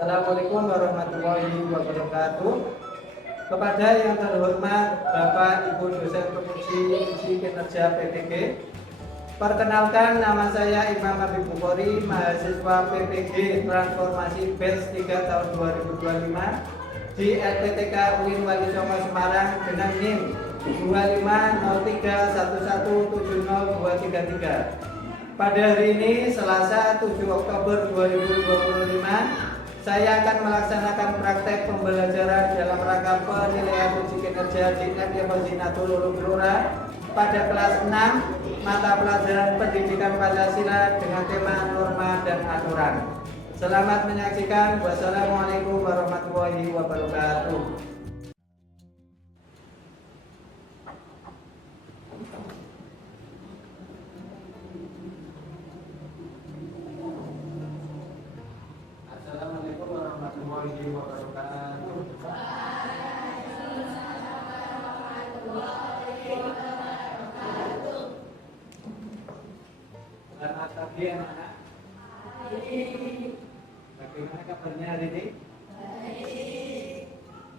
Assalamualaikum warahmatullahi wabarakatuh. Kepada yang terhormat Bapak Ibu dosen penguji uji kinerja PPG, perkenalkan nama saya Imam Habib Bukhari, mahasiswa PPG Transformasi Batch 3 tahun 2025 di LPTK UIN Wali Songo Semarang dengan NIM 250311702333. Pada hari ini Selasa 7 Oktober 2025, saya akan melaksanakan praktek pembelajaran dalam rangka penilaian uji kinerja di MI Zinatul Ulum Blora pada kelas 6 mata pelajaran pendidikan Pancasila dengan tema norma dan aturan. Selamat menyaksikan. Wassalamualaikum warahmatullahi wabarakatuh. Assalamualaikum warahmatullahi wabarakatuh. Selamat pagi anak-anak. Bagaimana kabarnya hari ini?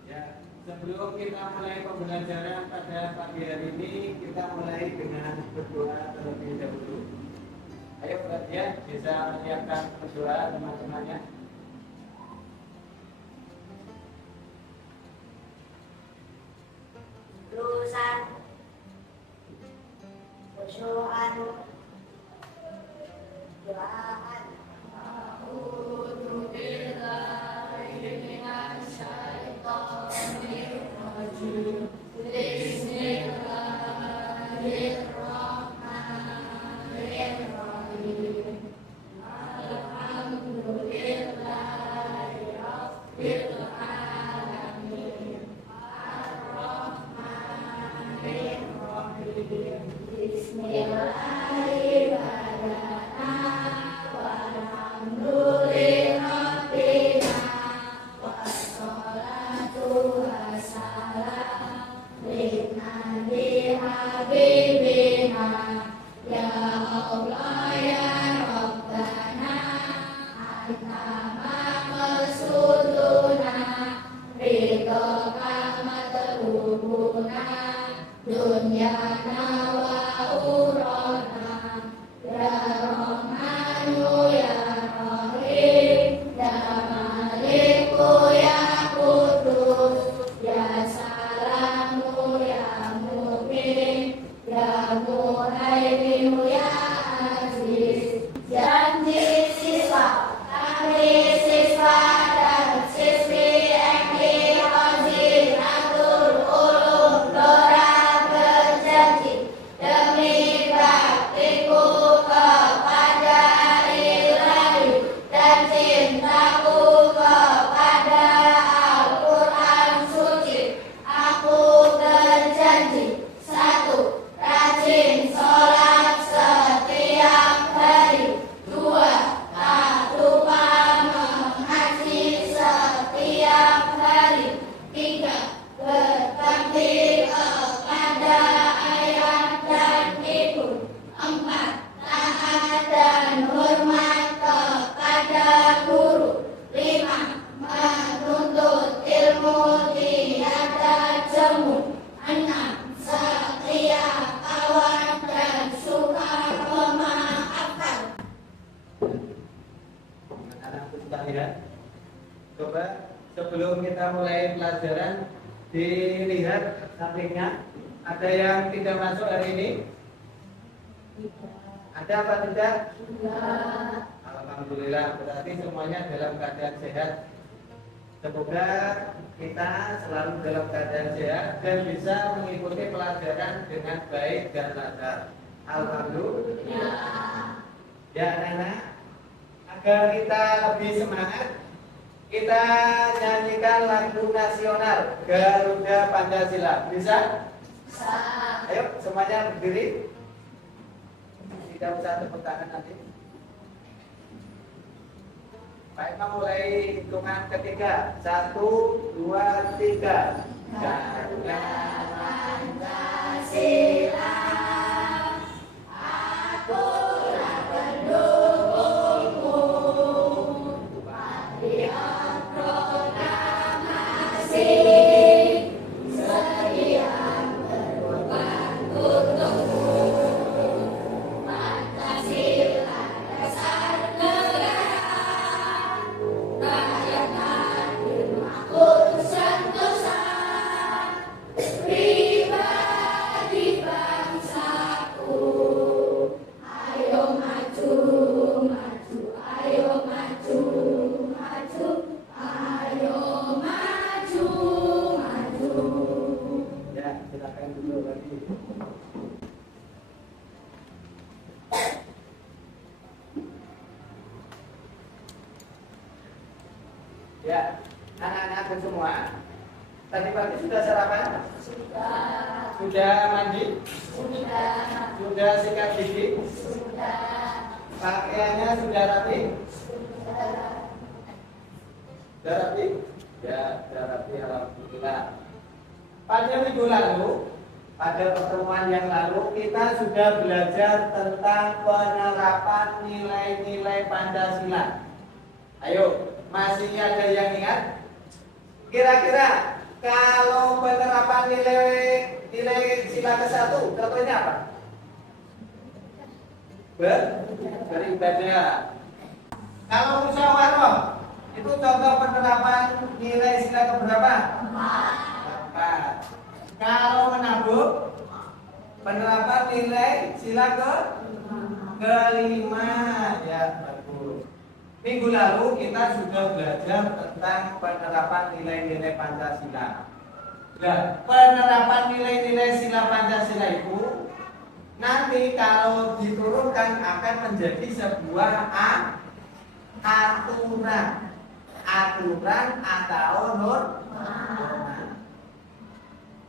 Ya, sebelum kita mulai pembelajaran pada pagi hari ini, kita mulai dengan berdoa terlebih dahulu. Ayo perhatian, bisa menyiapkan berdoa teman-temannya. Lulusan bersyukuran doaan Coba sebelum kita mulai pelajaran dilihat sampingnya, ada yang tidak masuk hari ini? Ada apa tidak? Alhamdulillah, berarti semuanya dalam keadaan sehat. Semoga kita selalu dalam keadaan sehat dan bisa mengikuti pelajaran dengan baik dan lancar. Alhamdulillah. Ya anak-anak, agar kita lebih semangat, kita nyanyikan lagu nasional Garuda Pancasila. Bisa? Bisa. Ayo semuanya berdiri. Tidak usah tepuk tangan nanti. Baik, mulai hitungan ketiga. 1, 2, 3. Garuda Pancasila, akulah pendukungmu. Patria Silakan duduk lagi. Ya, anak-anakku semua, tadi pagi sudah sarapan? Sudah. Sudah mandi? Sudah. Sudah sikat gigi? Sudah. Pakaiannya sudah rapi? Sudah. Sudah rapi? Ya, sudah rapi, alhamdulillah. Pada minggu lalu, pada pertemuan yang lalu, kita sudah belajar tentang penerapan nilai-nilai Pancasila. Ayo, masih ada yang ingat? Kira-kira kalau penerapan nilai sila ke-1, contohnya apa? Beribadah. Kalau musyawarah, itu contoh penerapan nilai sila keberapa? 4. Kalau menabung, penerapan nilai sila ke-5. Ya, bagus. Minggu lalu kita sudah belajar tentang penerapan nilai-nilai Pancasila. Nah, penerapan nilai-nilai sila Pancasila itu nanti kalau diturunkan akan menjadi sebuah aturan atau norma.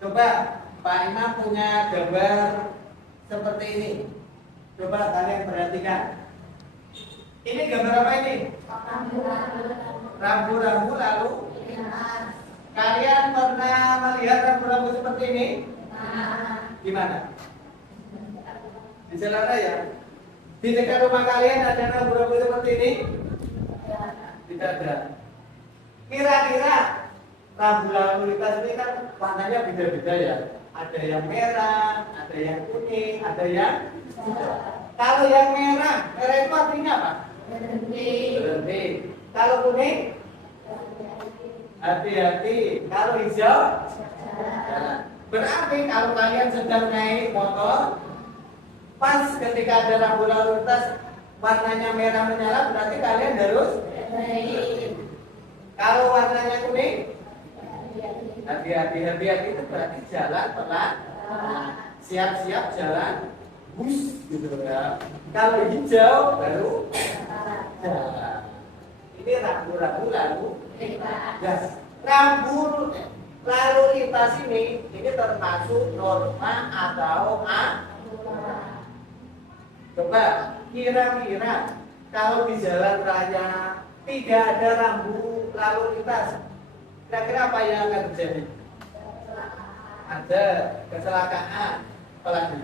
Coba Pak Imam punya gambar seperti ini. Coba kalian perhatikan. Ini gambar apa ini? Rambu-rambu lalu. Kalian pernah melihat rambu-rambu seperti ini? Gimana? Di jalan raya? Di dekat rumah kalian ada rambu-rambu seperti ini? Tidak ada. Kira-kira rambu lalu lintas ini kan warnanya beda-beda ya. Ada yang merah, ada yang kuning, ada yang hijau. Kalau yang merah itu artinya apa? Berhenti. Kalau kuning? Hati-hati. Kalau hijau? Jalan. Berarti kalau kalian sedang naik motor, pas ketika ada rambu lalu lintas warnanya merah menyala, berarti kalian harus kalau warnanya kuning, hati-hati itu berarti jalan pelan, siap-siap jalan bus gitu ya. Kalau hijau baru jalan. Ini rambu-rambu lalu lintas. Rambu lalu lintas ini termasuk norma atau aturan. Coba kira-kira kalau di jalan raya tidak ada rambu lalu lintas, kira-kira apa yang akan terjadi? Ada kecelakaan, apalagi?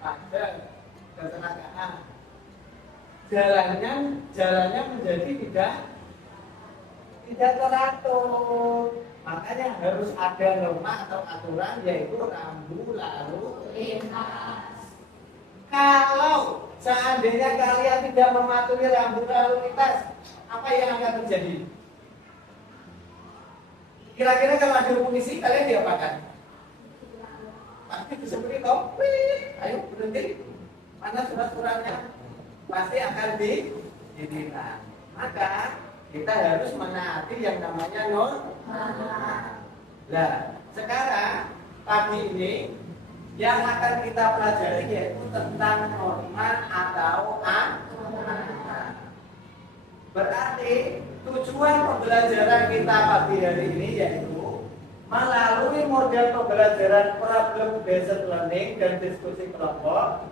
Ada kecelakaan. Jalannya menjadi tidak teratur. Makanya harus ada norma atau aturan, yaitu rambu lalu lintas. Kalau seandainya kalian tidak mematuhi rambu lalu lintas, apa yang akan terjadi? Kira-kira kalau ada polisi, kalian diapakan? Pasti disebut topi. Ayo berhenti. Mana surat-suratnya? Pasti akan ditilang. Maka kita harus menaati yang namanya norma. Nah, sekarang pagi ini yang akan kita pelajari yaitu tentang norma atau aturan. Berarti tujuan pembelajaran kita pagi hari ini yaitu melalui model pembelajaran problem based learning dan diskusi kelompok,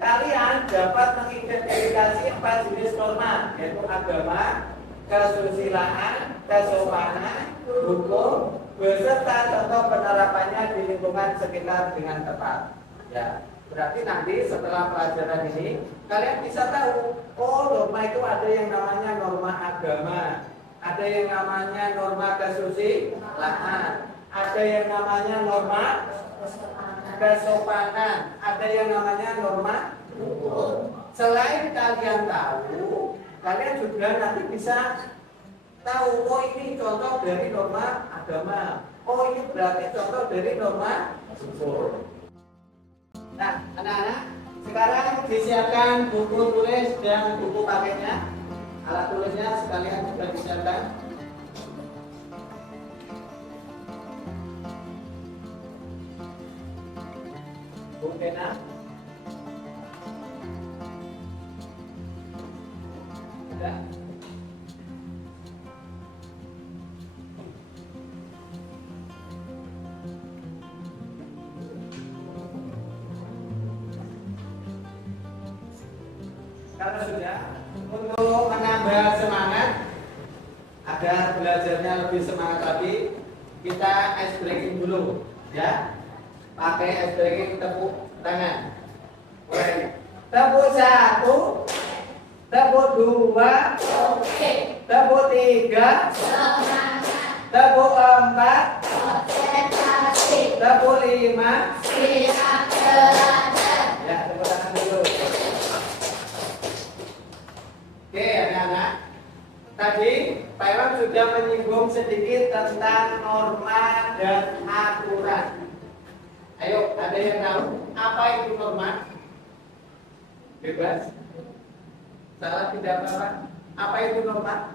kalian dapat mengidentifikasi 4 jenis norma, yaitu agama, kesusilaan, kesopanan, hukum, beserta contoh penerapannya di lingkungan sekitar dengan tepat. Ya, Berarti nanti setelah pelajaran ini kalian bisa tahu, oh norma itu ada yang namanya norma agama, ada yang namanya norma kesusilaan, ada yang namanya norma kesopanan, ada yang namanya norma hukum. Selain kalian tahu, kalian juga nanti bisa tahu, oh ini contoh dari norma agama, oh ini berarti contoh dari norma hukum. Nah, anak-anak, sekarang disiapkan buku tulis dan buku paketnya. Alat tulisnya sekalian sudah disiapkan. Buku pena. Sudah. Kalau sudah, untuk menambah semangat agar belajarnya lebih semangat lagi, kita ice breaking dulu, ya. Pakai ice breaking tepuk tangan. Mulai. Tepuk 1, tepuk 2, tepuk 3, tepuk 4, tepuk 5. Ya, tepuk tangan dulu. Oke, anak-anak. Tadi Pak Iwan sudah menyinggung sedikit tentang norma dan aturan. Ayo, ada yang tahu apa itu norma? Bebas. Salah tidak apa-apa. Apa itu norma?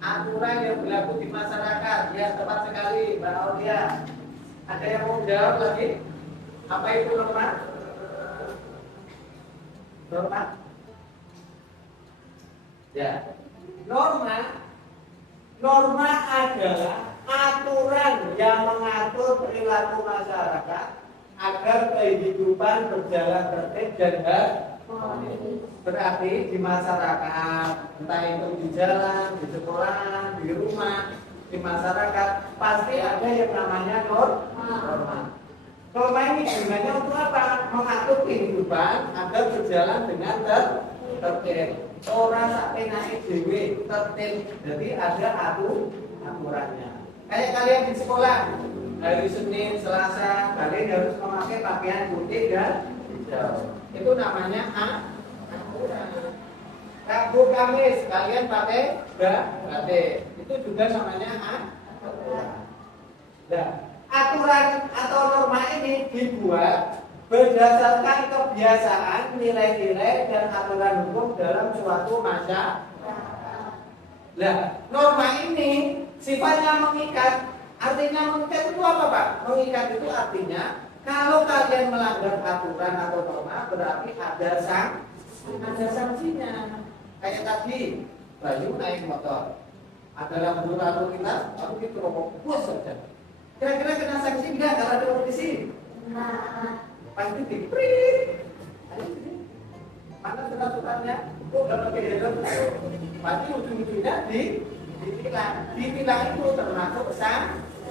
Aturan yang berlaku di masyarakat. Ya, tepat sekali, Mbak Aulia. Ada yang mau jawab lagi? Apa itu norma? Norma? Ya, norma adalah aturan yang mengatur perilaku masyarakat agar kehidupan berjalan tertib dan harmonis. Berarti di masyarakat, entah itu di jalan, di sekolah, di rumah, di masyarakat pasti ada yang namanya norma. Norma ini gunanya untuk apa? Mengatur kehidupan agar berjalan dengan tertib. Orang sampai naik dewe tertib, jadi ada aturannya. Kayak kalian di sekolah, hari Senin, Selasa, kalian harus memakai pakaian putih dan hijau. Itu namanya aturan. Rabu, Kamis, kalian pakai batik. Itu juga namanya aturan. Nah, aturan atau norma ini dibuat berdasarkan kebiasaan, nilai-nilai dan aturan hukum dalam suatu masyarakat. Nah, norma ini sifatnya mengikat. Artinya mengikat itu apa, Pak? Mengikat itu artinya kalau kalian melanggar aturan atau norma berarti ada sanksinya. Kayak tadi, Bayu naik motor, ada lampu lalu lintas, lalu kita terobos saja. Kira-kira kena sanksi enggak kalau ada polisi? Pasti di-print. Mana surat-suratnya? Oh, nggak pakai helm. Pasti ujung-ujungnya ditilang. Ditilang itu termasuk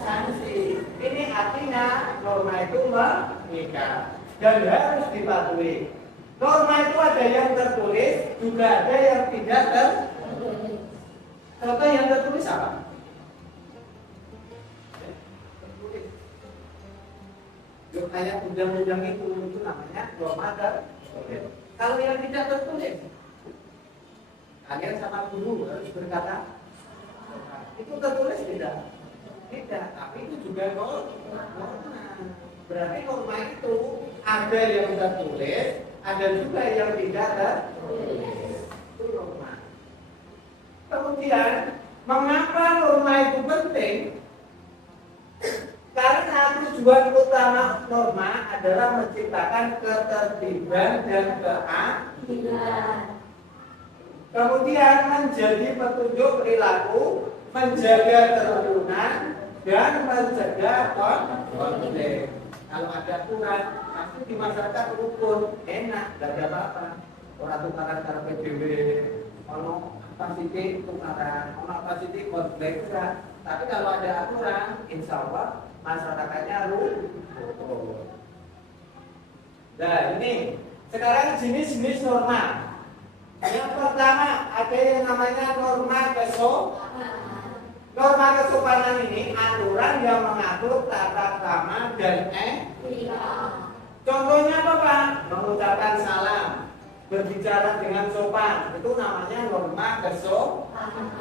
sanksi. Ini artinya norma itu mengikat dan harus dipatuhi. Norma itu ada yang tertulis, juga ada yang tidak tertulis. Contoh yang tertulis apa? Yuk, kayak undang-undang itu namanya norma tertulis. Kalau yang tidak tertulis, kalian sama guru harus berkata, itu tertulis tidak? Tidak, tapi itu juga norma. Berarti norma itu ada yang tertulis, ada juga yang tidak tertulis. Itu norma. Kemudian, mengapa norma itu penting? Karena tujuan utama norma adalah menciptakan ketertiban dan keadilan. Kemudian menjadi petunjuk perilaku, menjaga kerukunan dan mencegah konflik. Kalau ada aturan, pasti di masyarakat rukun, enak, gak ada apa-apa. Orang tukaran cara PDW, ono apa sih tukaran, ono apa sih konflik. Tapi kalau ada aturan, insya Allah masyarakatnya rukun. Nah ini sekarang jenis-jenis norma. Yang pertama ada yang namanya norma Norma kesopanan ini aturan yang mengatur tata krama dan contohnya apa Pak? Mengucapkan salam, berbicara dengan sopan, itu namanya norma kesopanan.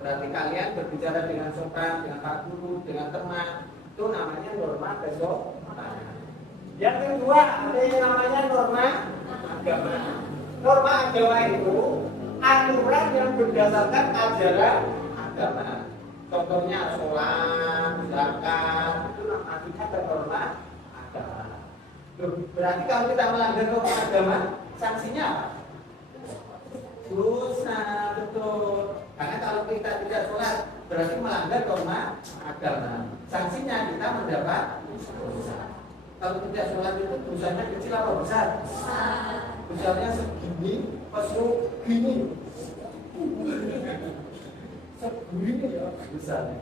Berarti kalian berbicara dengan sopan, dengan Pak Guru, dengan teman, itu namanya norma kesopanan. Yang kedua ada yang namanya norma agama. Norma agama itu aturan yang berdasarkan ajaran agama. Contohnya sholat, zakat, itu namanya norma agama. Berarti kalau kita melanggar norma agama, sanksinya apa? Dosa, betul. Karena kalau kita tidak sholat, berarti melanggar norma agama. Sanksinya kita mendapat dosa. Kalau tidak sholat itu dosanya kecil apa besar? Besarnya segini, pasru gini. Segini ya besarnya.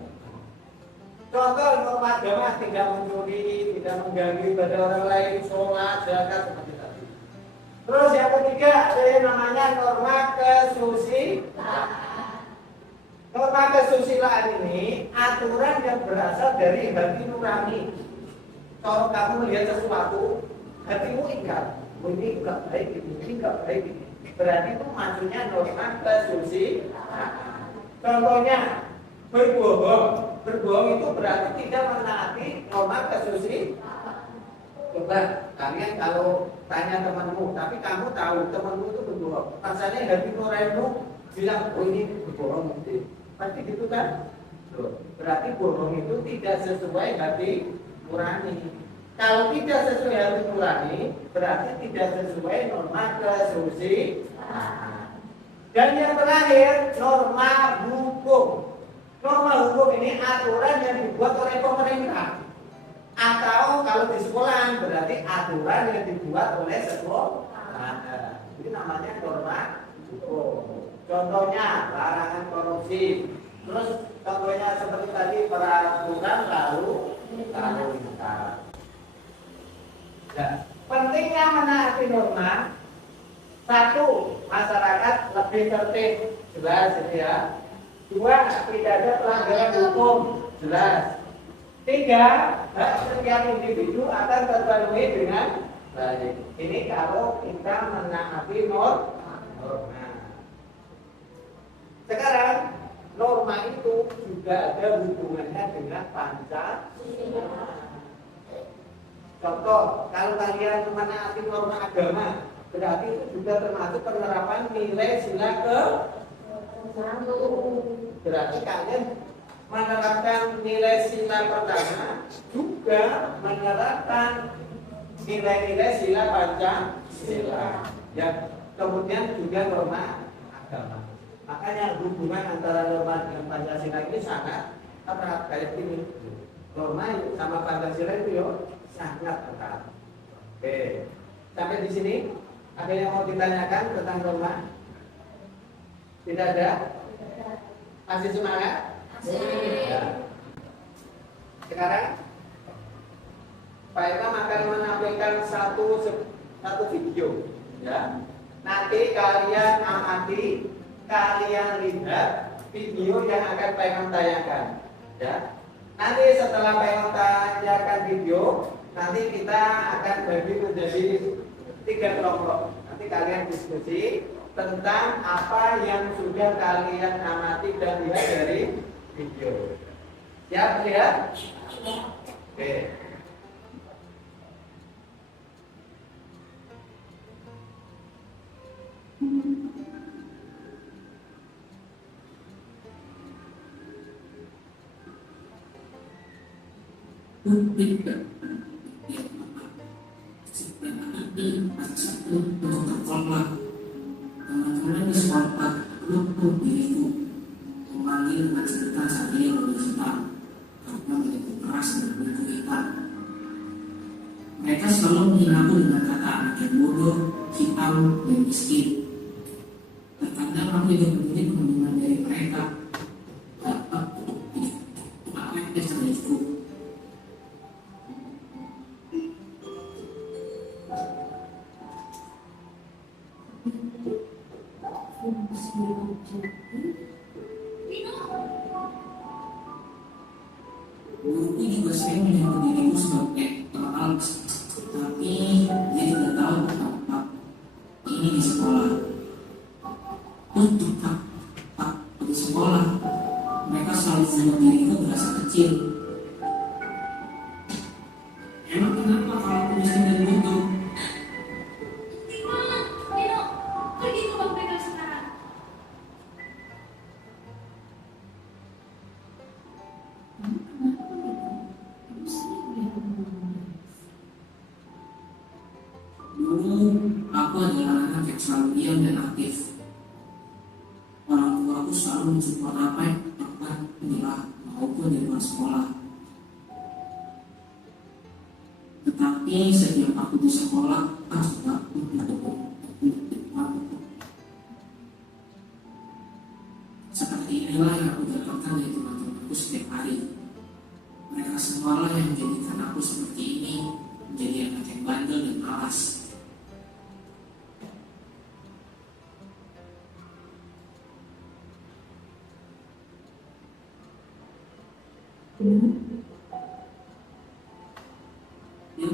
Contoh norma agama tidak mencuri, tidak mengganggu pada orang lain, sholat, zakat seperti tadi. Terus yang ketiga ada yang namanya norma kesusilaan. Norma kesusilaan ini aturan yang berasal dari hati nurani. Kalau kamu melihat sesuatu, hatimu ingat, ini enggak baik, ini enggak baik. Berarti itu maksudnya norma kesusilaan. Contohnya berbohong. Berbohong itu berarti tidak menaati norma kesusilaan. Coba kalian kalau tanya temanmu, tapi kamu tahu temanmu itu berbohong, rasanya hati nuranimu bilang, oh ini berbohong mesti. Pasti gitu kan? Berarti bohong itu tidak sesuai hati nurani. Kalau tidak sesuai hati nurani, berarti tidak sesuai norma kesusilaan. Dan yang terakhir, norma hukum. Norma hukum ini aturan yang dibuat oleh pemerintah. Atau kalau di sekolah berarti aturan yang dibuat oleh sekolah. Ini namanya norma hukum. Contohnya larangan korupsi. Terus contohnya seperti tadi peraturan lalu lintas. Nah, pentingnya menaati norma. Satu, masyarakat lebih tertib, jelas ini ya. Dua, tidak ada pelanggaran hukum, jelas. Tiga, hak setiap individu akan terpenuhi dengan baik. Ini kalau kita menaati norma. Sekarang norma itu juga ada hubungannya dengan Pancasila. Contoh, kalau kalian menaati norma agama, berarti itu juga termasuk penerapan nilai sila ke-1. Berarti kalian menerapkan nilai sila pertama juga menerapkan nilai-nilai sila Pancasila. Ya, kemudian juga norma agama. Makanya hubungan antara norma dengan Pancasila ini sangat erat kayak ini. Norma sama Pancasila itu sangat erat. Oke, sampai di sini. Ada yang mau ditanyakan tentang norma? Tidak ada? Masih semangat? Ya. Sekarang Pak Imam akan menampilkan satu video, ya. Nanti kalian amati, kalian lihat video yang akan Pak Imam tayangkan, ya. Nanti setelah Pak Imam tayangkan video, nanti kita akan bagi menjadi 3 kelompok. Nanti kalian diskusi tentang apa yang sudah kalian amati dan lihat dari video. Siap lihat? Oke. Untuk berkorban karena disebabkan luput diriku memanggil cerita saya oleh sebab karena begitu keras dan begitu hitam. Mereka selalu menghinaku dengan kata anak yang bodoh, hitam, dan miskin. Terkadang aku juga mendidik mendengar dari mereka apa yang terjadiku. Guruku juga sering menyebut diriku sebagai total, tapi dia tidak tahu betapa ini di sekolah. Untuk tak di sekolah, mereka selalu menyebut diriku berasa kecil. Emang kenapa kalau aku miskin dan butuh? Nino, pergi ke bang mereka sekarang. Dulu aku adalah anak yang selalu diam dan aktif. Orang tuaku selalu mensupport apa yang aku inilah maupun di luar sekolah. Tetapi setiap aku di sekolah, seperti inilah yang aku dapatkan dari teman-temanku setiap hari. Mereka semualah yang menjadikan aku seperti ini, menjadi anak yang bandel dan malas. Ya,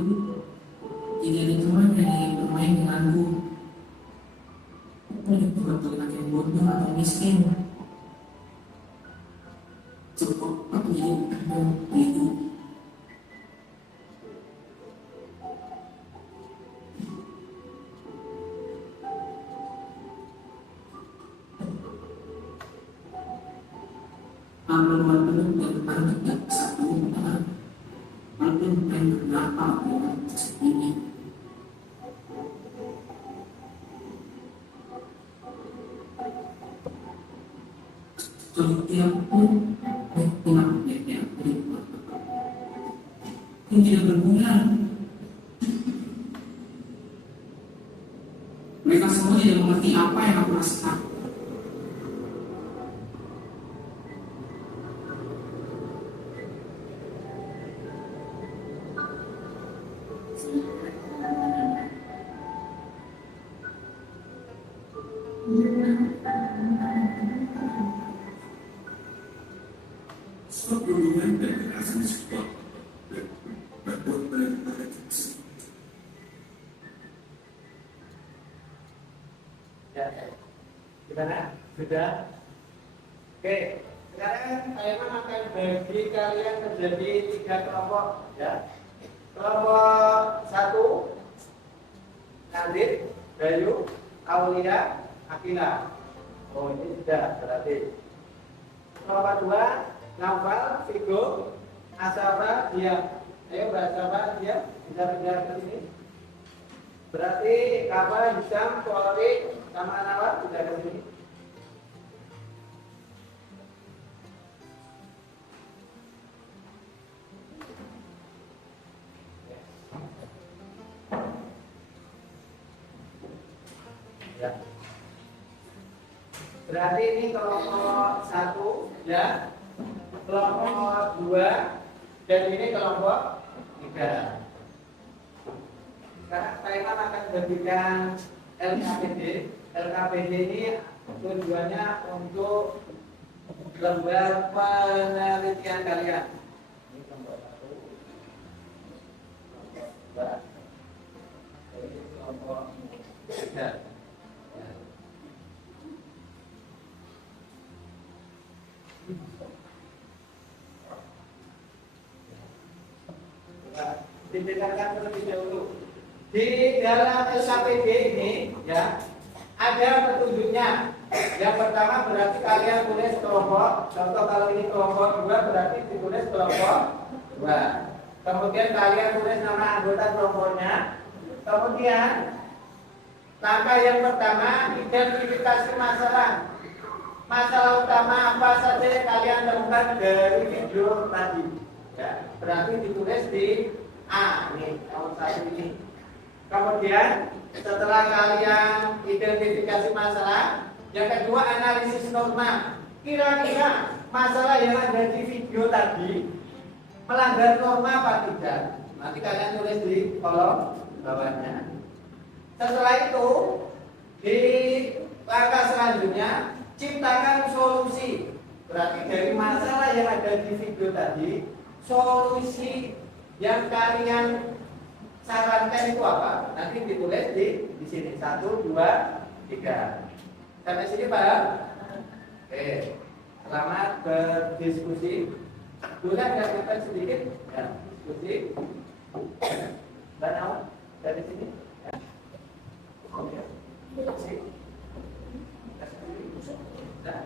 tidak ada teman yang ingin bermain denganku. Aku bukan anak yang bodoh atau miskin. Cukup aku jadi itu. Amal penuh dan paling tidak satu orang. Walaupun bukan berapa orang ini. Setiap pun ini tidak berguna. Mereka semua tidak mengerti apa yang aku rasakan. Perundungan dan kekerasan seksual membuat mereka Ya, gimana? Sudah? Oke, sekarang saya akan bagi kalian menjadi 3 kelompok, ya. Kelompok 1, Nadif, Bayu, Aulia, Akila. Oh, ini sudah berarti. Kelompok 2, Naufal, Vigo, Asaba, Dia. Ayo Mbak Asaba, Dia bisa pindah ke sini. Berarti Kaba, Hisam, Polri, sama Nawar pindah ke sini. Ya. Berarti ini kelompok 1, ya. Kelompok 2, dan ini kelompok 3. Sekarang saya akan bagikan LKPD. LKPD ini tujuannya untuk lembar penelitian kalian. Ini kelompok 1, kelompok 2, ini kelompok 3. Didengarkan terlebih dahulu. Di dalam LKPD ini, ya, ada petunjuknya. Yang pertama berarti kalian tulis kelompok. Contoh kalau ini kelompok 2 berarti ditulis kelompok 2. Kemudian kalian tulis nama anggota kelompoknya. Kemudian langkah yang pertama identifikasi masalah. Masalah utama apa saja yang kalian temukan dari video tadi. Ya, berarti ditulis di A nih, nomor 1 ini. Kemudian setelah kalian identifikasi masalah, yang kedua analisis norma. Kira-kira masalah yang ada di video tadi melanggar norma apa tidak? Nanti kalian tulis di kolom bawahnya. Setelah itu di Langkah selanjutnya, ciptakan solusi. Berarti dari masalah yang ada di video tadi, solusi yang kalian sarankan itu apa? Nanti ditulis di sini 1, 2, 3. Sampai sini paham? Oke. Selamat berdiskusi. Boleh nggak sedikit? Ya, diskusi. Mbak Nawa dari sini. Ya. Oke. Diskusi. Nah.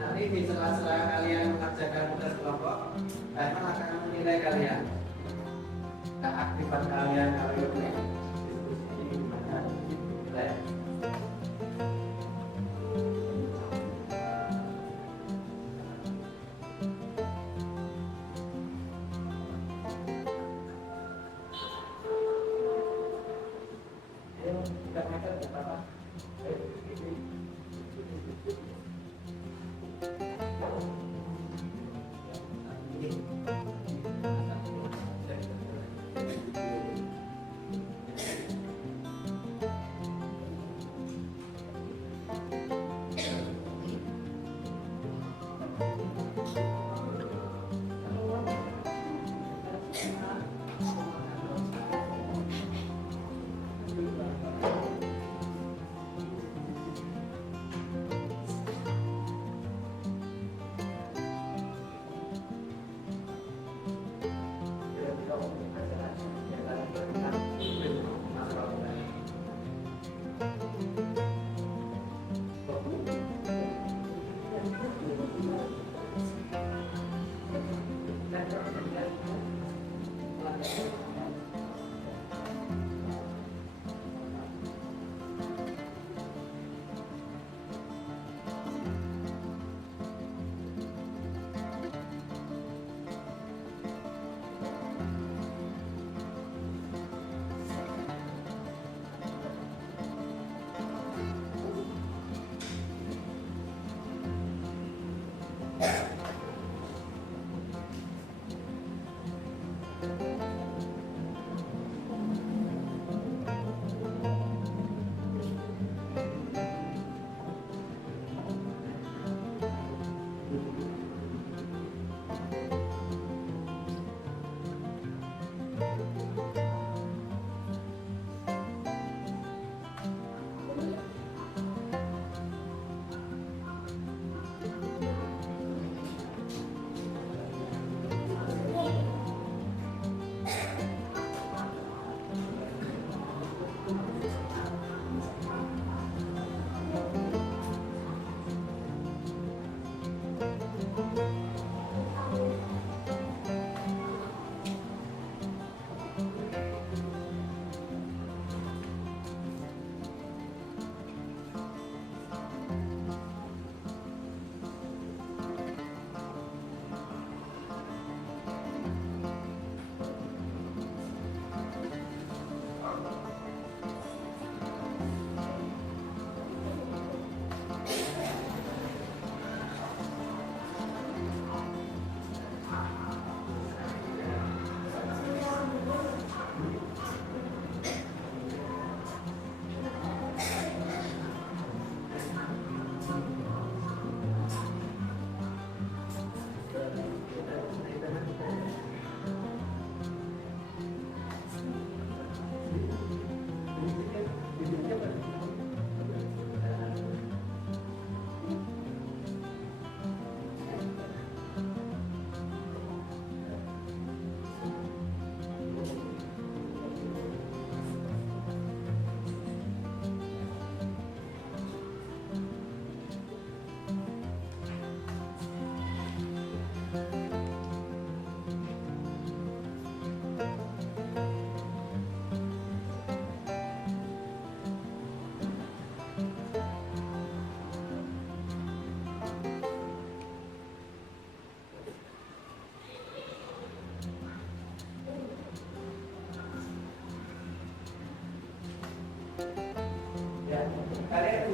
Nanti di sela-sela kalian mengerjakan tugas kelompok, Rahman akan menilai kalian. Keaktifan kalian kalau ini diskusi ini gimana? Nilai. Ayo, kita makan apa? Ayo, ini.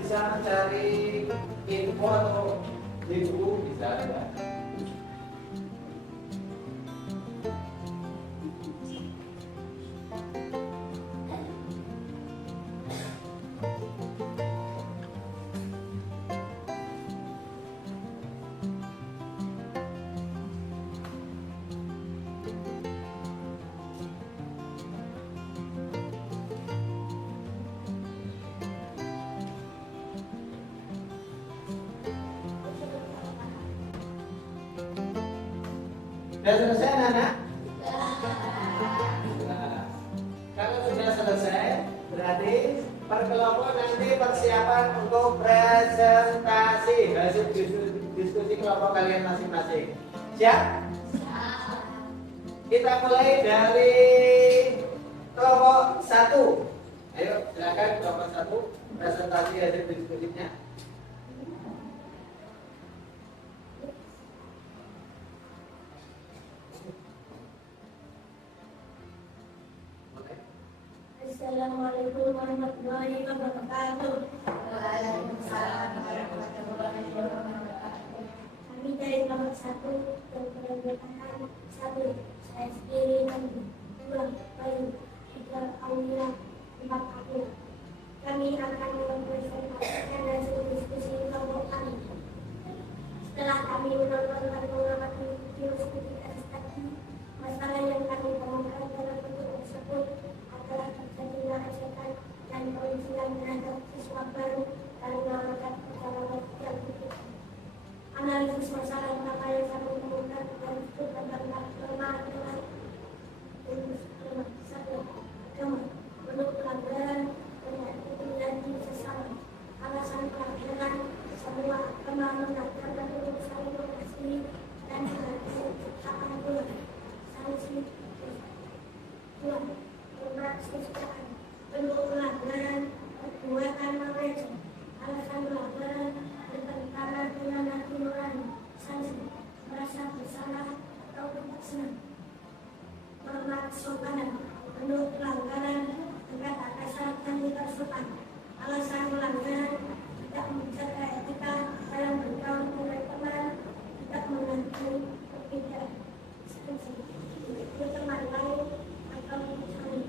bisa mencari info atau di buku bisa ya. Sudah selesai anak-anak? Nah, kalau sudah selesai, berarti per kelompok nanti persiapan untuk presentasi hasil diskusi kelompok kalian masing-masing. Siap? Kita mulai dari kelompok 1. Ayo, silakan kelompok 1 presentasi hasil diskusinya. Assalamualaikum warahmatullahi wabarakatuh. Waalaikumsalam warahmatullahi wabarakatuh. Kami dari kelompok 1 yang beranggotakan 1 saya sendiri dan 2 Bayu, 3 Aulia, 4 aku. Kami akan mempresentasikan hasil diskusi kelompok kami. Setelah kami menonton dan mengamati diskusi tadi, masalah yang kami temukan dalam bentuk tersebut adalah terjadinya ajakan dan pengujian terhadap siswa baru karena melakukan perjalanan yang begitu. Analisis masalah apa yang kami temukan dan itu tentang kelemahan satu agama, bentuk pelanggaran menjadi sesama. Alasan pelanggaran semua agama mengajarkan untuk saling mengasihi dan menghargai ciptaan Tuhan. Sanksi Tuhan. Pemaksudkan bentuk pelanggaran perbuatan mengeja, alasan pelanggaran bertentangan dengan hati nurani, sanksi merasa bersalah atau tidak senang. Pemaksudkan bentuk pelanggaran berkata kasar dan tidak sopan, alasan pelanggaran tidak menjaga etika dalam bergaul dengan teman, tidak menghargai perbedaan, sanksi berteman lain atau saling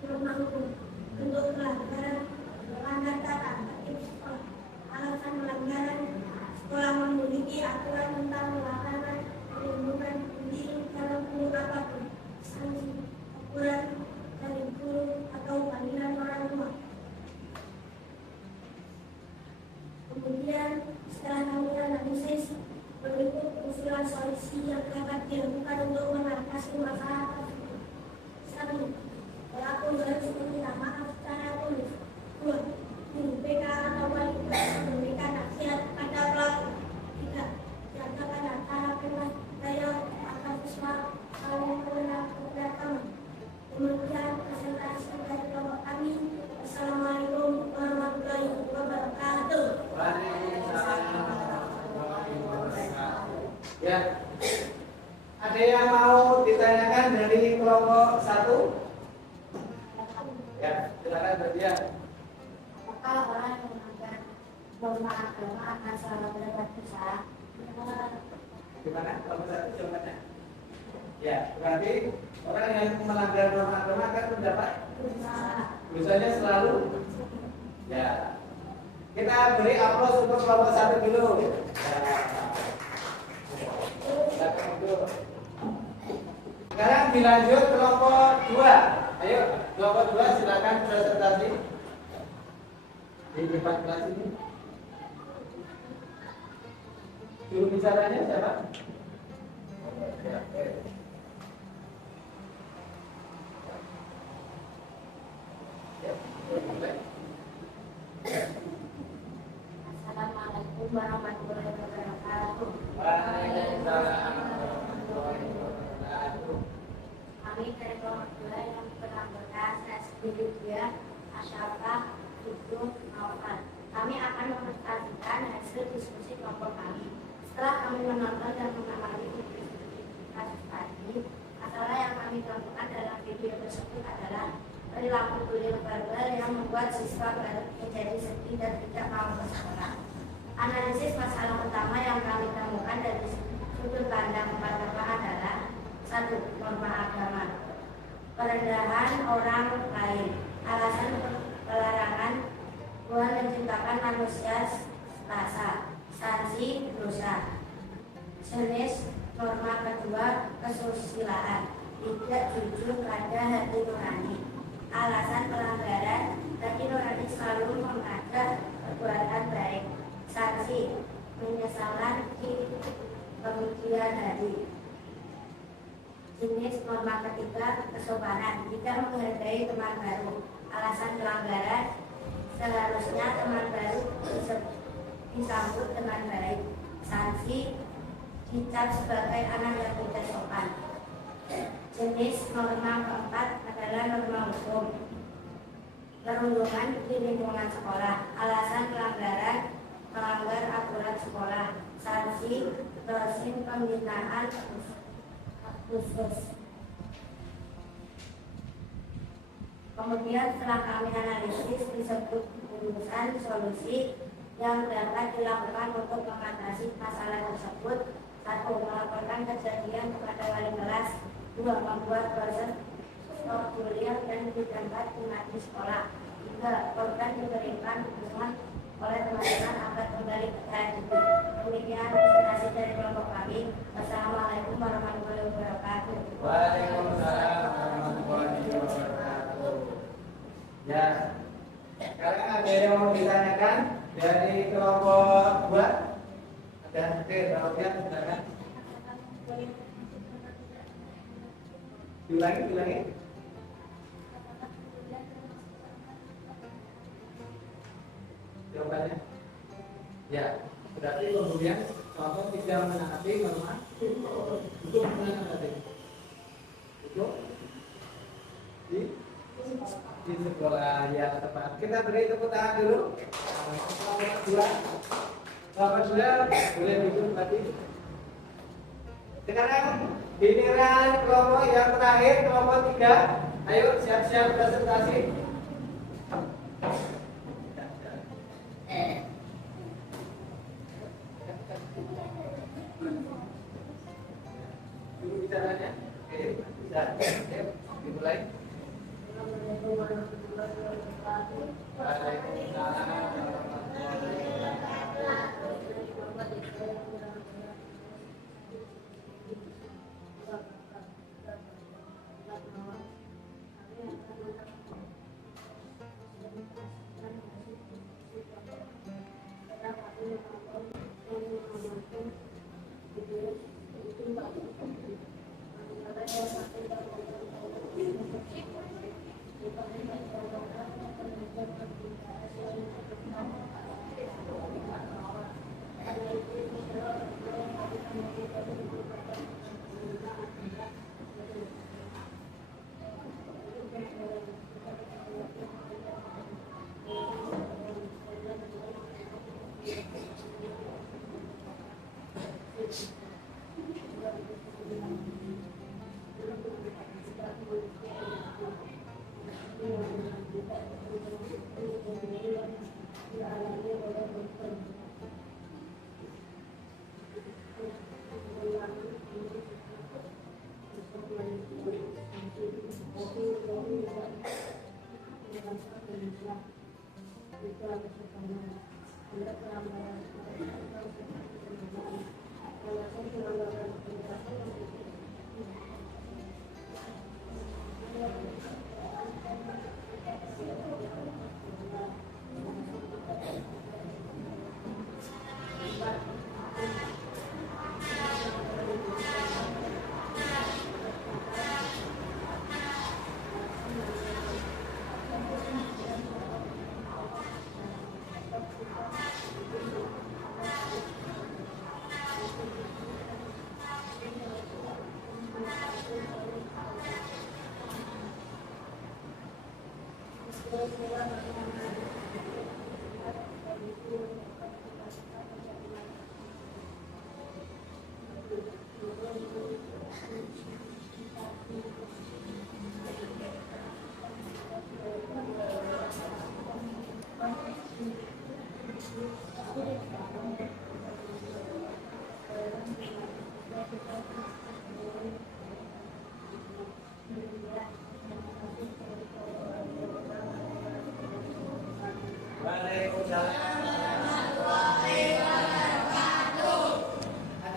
bermangku bentuk pelanggaran melanggar tata tertib sekolah. Alasan pelanggaran sekolah memiliki aturan tentang larangan perlindungan diri dalam bentuk apapun, sanksi teguran dari guru atau panggilan orang tua. Kemudian setelah kami analisis berikut usulan solusi yang dapat dilakukan untuk mengatasi masalah tersebut. 1. Pelaku harus meminta maaf secara tulis. 2. Guru BK atau wali kelas memberikan nasihat pada pelaku. 3. Jagakan antara kelas daya agar siswa saling mengenal keberagaman. Kemudian presentasi dari kelompok kami. Assalamualaikum warahmatullahi wabarakatuh. Ya, ada yang mau ditanyakan dari kelompok 1? Ya, silakan berdia. Apakah orang yang melanggar norma agama akan selalu mendapat dosa? Gimana? Kelompok 1 jawabannya? Ya, berarti orang yang melanggar norma agama akan mendapat dosanya selalu. Ya, kita beri aplaus untuk kelompok 1 dulu. Ya. Sekarang dilanjut kelompok 2. Ayo, kelompok 2 silakan presentasi di depan kelas ini. Juru bicaranya siapa? Ya, oke. Ya, boleh. Assalamualaikum warahmatullahi wabarakatuh. Waalaikumsalam warahmatullahi wabarakatuh. Kami dari kelompok 2 yang beranggotakan saya sendiri dia Asyafah Ibnu Naufal. Kami akan mempresentasikan hasil diskusi kelompok kami. Setelah kami menonton dan mengamati video kasus tadi, masalah yang kami temukan dalam video tersebut adalah perilaku bullying verbal yang membuat siswa baru menjadi sedih dan tidak mau ke sekolah. Analisis masalah utama yang kami temukan dari sudut pandang pertama adalah: 1. Norma agama. Perendahan orang lain. Alasan pelarangan: Tuhan menciptakan manusia setara. Sanksi: dosa. Jenis norma kedua: kesusilaan. Tidak jujur pada hati nurani. Alasan pelanggaran: hati nurani selalu mengajak perbuatan baik. Sanksi: penyesalan di kemudian hari. Jenis norma ketiga: kesopanan. Tidak menghargai teman baru. Alasan pelanggaran: seharusnya teman baru disambut dengan baik. Sanksi: dicap sebagai anak yang tidak sopan. Jenis norma keempat adalah norma hukum. Perundungan di lingkungan sekolah. Alasan pelanggaran: melanggar aturan sekolah. Sanksi: dosen pembinaan khusus. Kemudian setelah kami analisis, disebut rumusan solusi yang dapat dilakukan untuk mengatasi masalah tersebut. 1. Melaporkan kejadian kepada wali kelas. 2. Membuat proses stop bullying dan ditindaklanjuti di sekolah. 3. Korban diberikan dukungan oleh teman-teman agar kembali percaya diri. Demikian presentasi dari kelompok kami. Wassalamualaikum warahmatullahi wabarakatuh. Waalaikumsalam warahmatullahi wabarakatuh. Ya, sekarang ada yang mau ditanyakan dari kelompok 2? Ada kelompoknya, silakan. Diulangi. Jawabannya? Ya, berarti kemudian kelompok tidak menaati norma untuk mana tadi? Untuk di sekolah yang tepat. Kita beri tepuk tangan dulu. Kelompok 2 boleh duduk tadi. Sekarang giliran kelompok yang terakhir, kelompok 3. Ayo siap-siap presentasi. Dulu bicaranya. Oke, bisa. Oke, dimulai.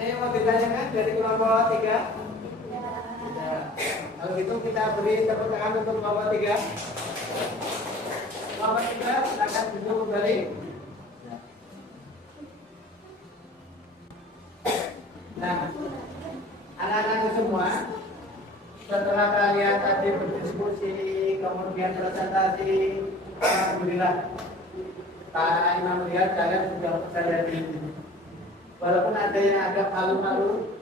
Ada yang mau ditanyakan dari kelompok 3? Tidak. Kalau gitu kita beri tepuk tangan untuk kelompok 3. Kelompok 3 silakan duduk kembali. Nah, anak-anakku semua, setelah kalian tadi berdiskusi, kemudian presentasi, alhamdulillah, Pak Imam lihat kalian sudah percaya diri. Walaupun ada yang agak malu-malu,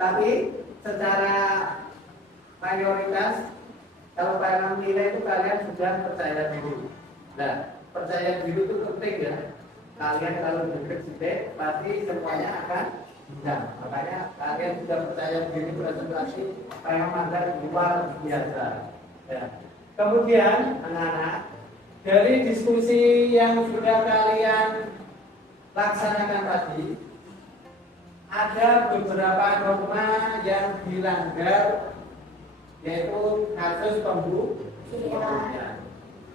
tapi secara mayoritas, kalau Pak Imam nilai itu kalian sudah percaya diri. Nah, percaya diri itu penting ya. Kalian kalau dikritik, pasti semuanya akan bisa. Makanya kalian sudah percaya diri presentasi Pak Imam Mandar luar biasa. Ya. Kemudian anak-anak, dari diskusi yang sudah kalian laksanakan tadi, ada beberapa norma yang dilanggar, yaitu kasus pembunuhan.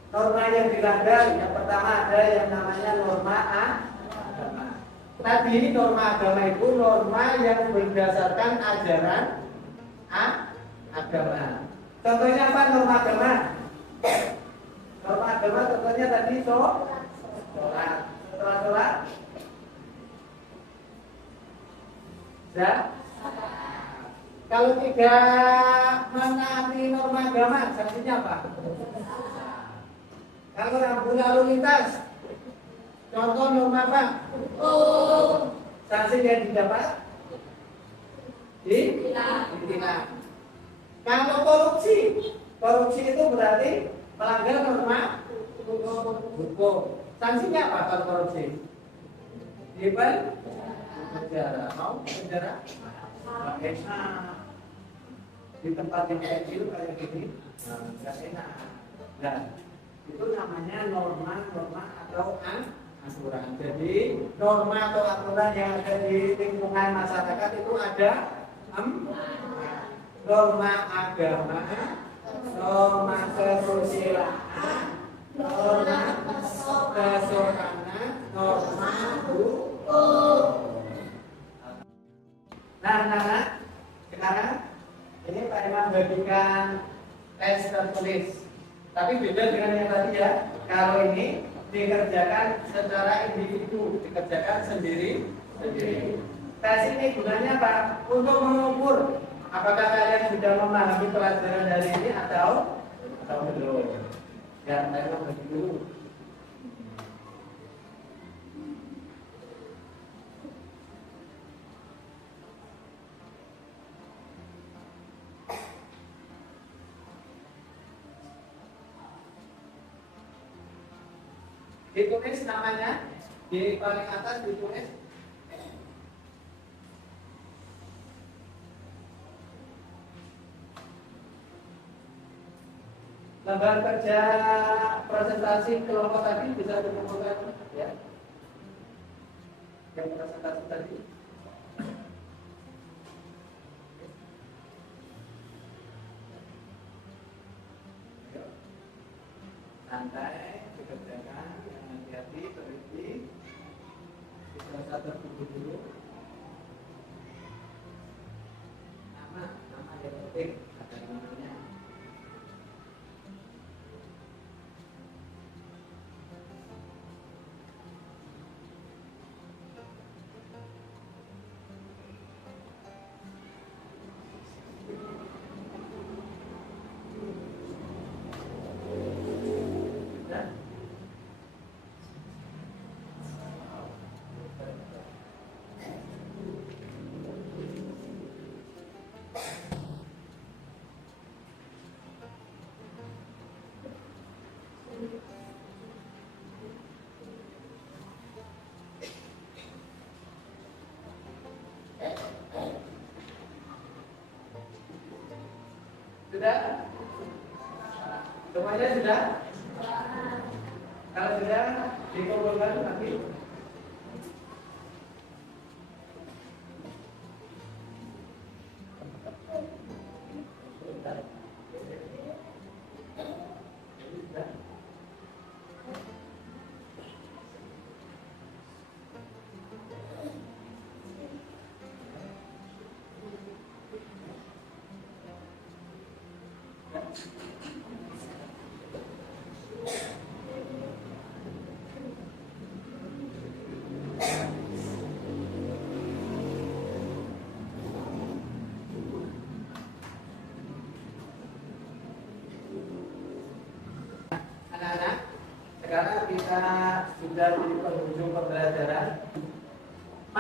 Norma yang dilanggar, yang pertama ada yang namanya norma agama. Tadi norma agama itu norma yang berdasarkan ajaran agama. Contohnya apa norma agama? Norma agama contohnya tadi sholat. Setelah sholat, kalau tidak menaati norma agama, sanksinya apa? Kalau rambu lalu lintas, contoh norma apa? Sanksi yang didapat? Ditilang. Kalau korupsi itu berarti melanggar norma hukum. Sanksinya apa kalau korupsi? Penjara. Mau penjara? Enak. Di tempat yang kecil kayak gini, nggak enak. Nah, itu namanya norma atau aturan. Jadi norma atau aturan yang ada di lingkungan masyarakat itu ada norma agama, norma kesusilaan, norma kesopanan, norma hukum. Nah, sekarang ini Pak Imam bagikan tes tertulis. Tapi beda dengan yang tadi ya. Kalau ini dikerjakan secara individu, dikerjakan sendiri. Tes ini gunanya apa? Untuk mengukur apakah kalian sudah memahami pelajaran dari ini atau belum. Ya, Pak Imam bagi dulu. Ditulis namanya di paling atas, ditulis lembar kerja presentasi kelompok tadi bisa dikumpulkan ya. Yang presentasi tadi. Santai dikerjakan. Hati-hati, teliti, bisa sadar dulu. Nama yang penting ada namanya. Sudah? Semuanya sudah? Kalau sudah, dikumpulkan nanti.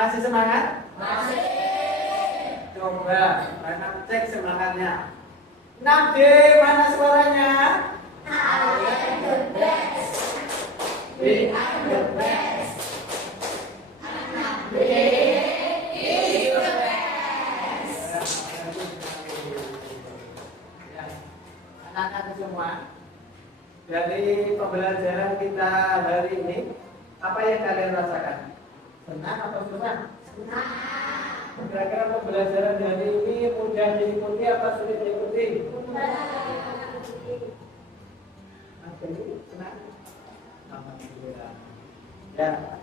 Masih semangat? Masih. Coba Rena cek semangatnya. Nade, mana suaranya? I am the best. We are the best. Ya, anak-anak semua, dari pembelajaran kita hari ini, apa yang kalian rasakan? Senang atau susah? Kira-kira pembelajaran hari ini mudah diikuti apa sulit diikuti? Senang? Alhamdulillah. Ya,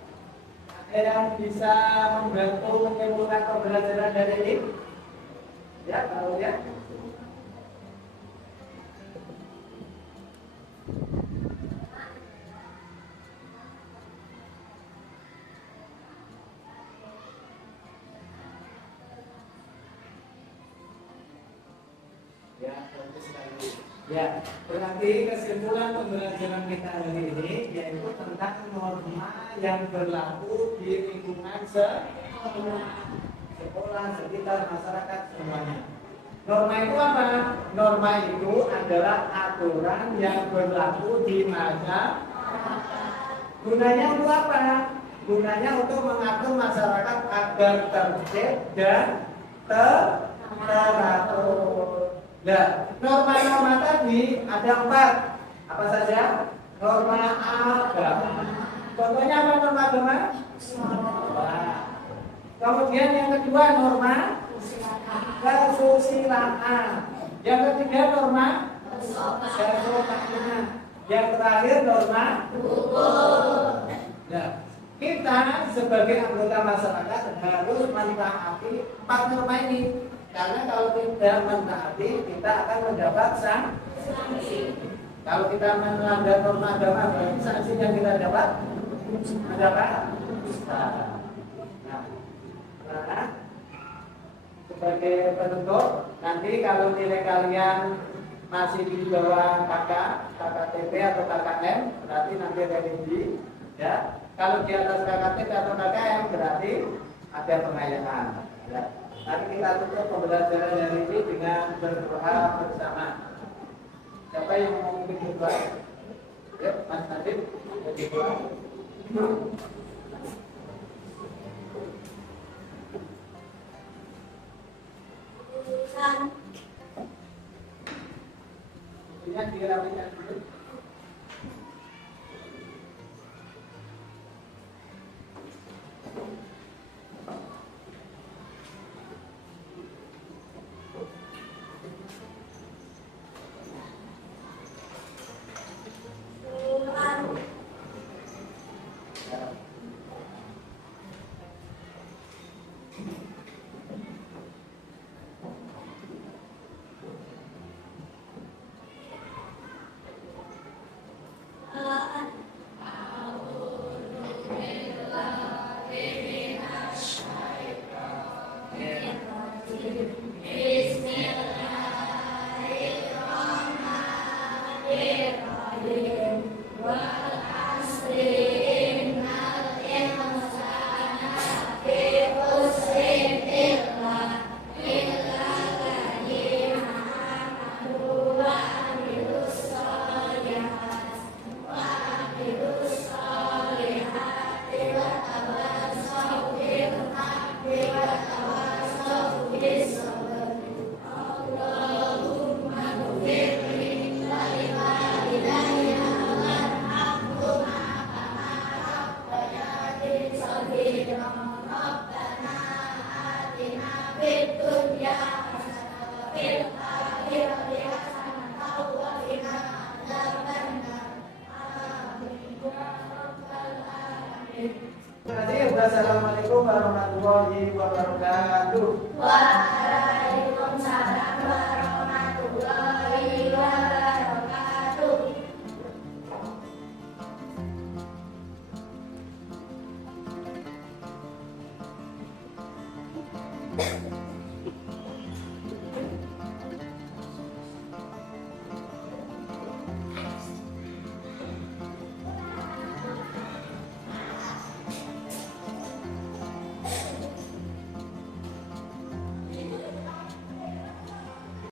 ada yang bisa membantu menyimpulkan pembelajaran hari ini? Ya, kalau ya. Ya, bagus sekali. Ya, berarti kesimpulan pembelajaran kita hari ini yaitu tentang norma yang berlaku di lingkungan sekolah, sekitar masyarakat semuanya. Norma itu apa? Norma itu adalah aturan yang berlaku di masa. Gunanya untuk apa? Gunanya untuk mengatur masyarakat agar tertib dan teratur. Nah, norma-norma tadi ada 4. Apa saja? Norma agama. Contohnya apa norma agama? Kemudian yang kedua norma kesusilaan. Yang ketiga norma kesopanan. Yang terakhir norma hukum. Nah, kita sebagai anggota masyarakat harus mentaati 4 norma ini. Karena kalau tidak mentaati, kita akan mendapat sanksi. Kalau kita melanggar norma agama, berarti sanksi yang kita dapat Nah, sebagai penutup, nanti kalau nilai kalian masih di bawah KKTP atau KKM, berarti nanti religi, ya. Kalau di atas KKTP atau KKM, berarti ada pengayaan. Ya. Nanti kita tutup pembelajaran hari ini dengan berdoa bersama. Siapa yang mau memimpin doa? Ya, Mas Nadib, jadi doa. Ini dirapikan dulu. Wassalamualaikum warahmatullahi wabarakatuh. Waalaikumsalam warahmatullahi wabarakatuh.